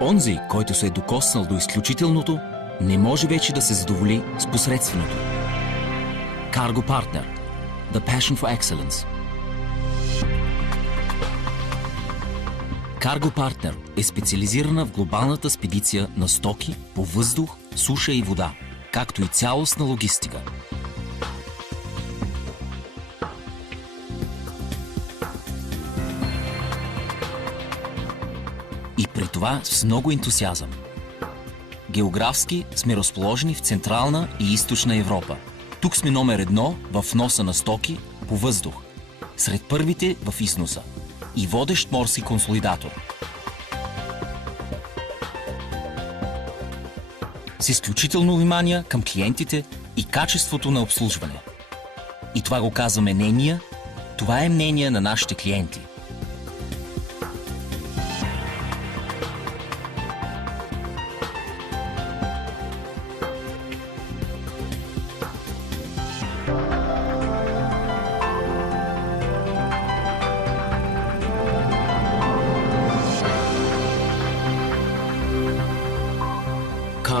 Онзи, който се е докоснал до изключителното, не може вече да се задоволи с посредственото. Cargo Partner. The Passion for Excellence. Cargo Partner е специализирана в глобалната спедиция на стоки по въздух, суша и вода, както и цялостна логистика. И при това с много ентусиазъм. Географски сме разположени в Централна и Източна Европа. Тук сме номер 1 в вноса на стоки по въздух, сред първите в износа и водещ морски консолидатор. С изключително внимание към клиентите и качеството на обслужване. И това го казваме не ние, това е мнение на нашите клиенти.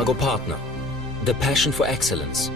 Cargo Partner. The Passion for Excellence.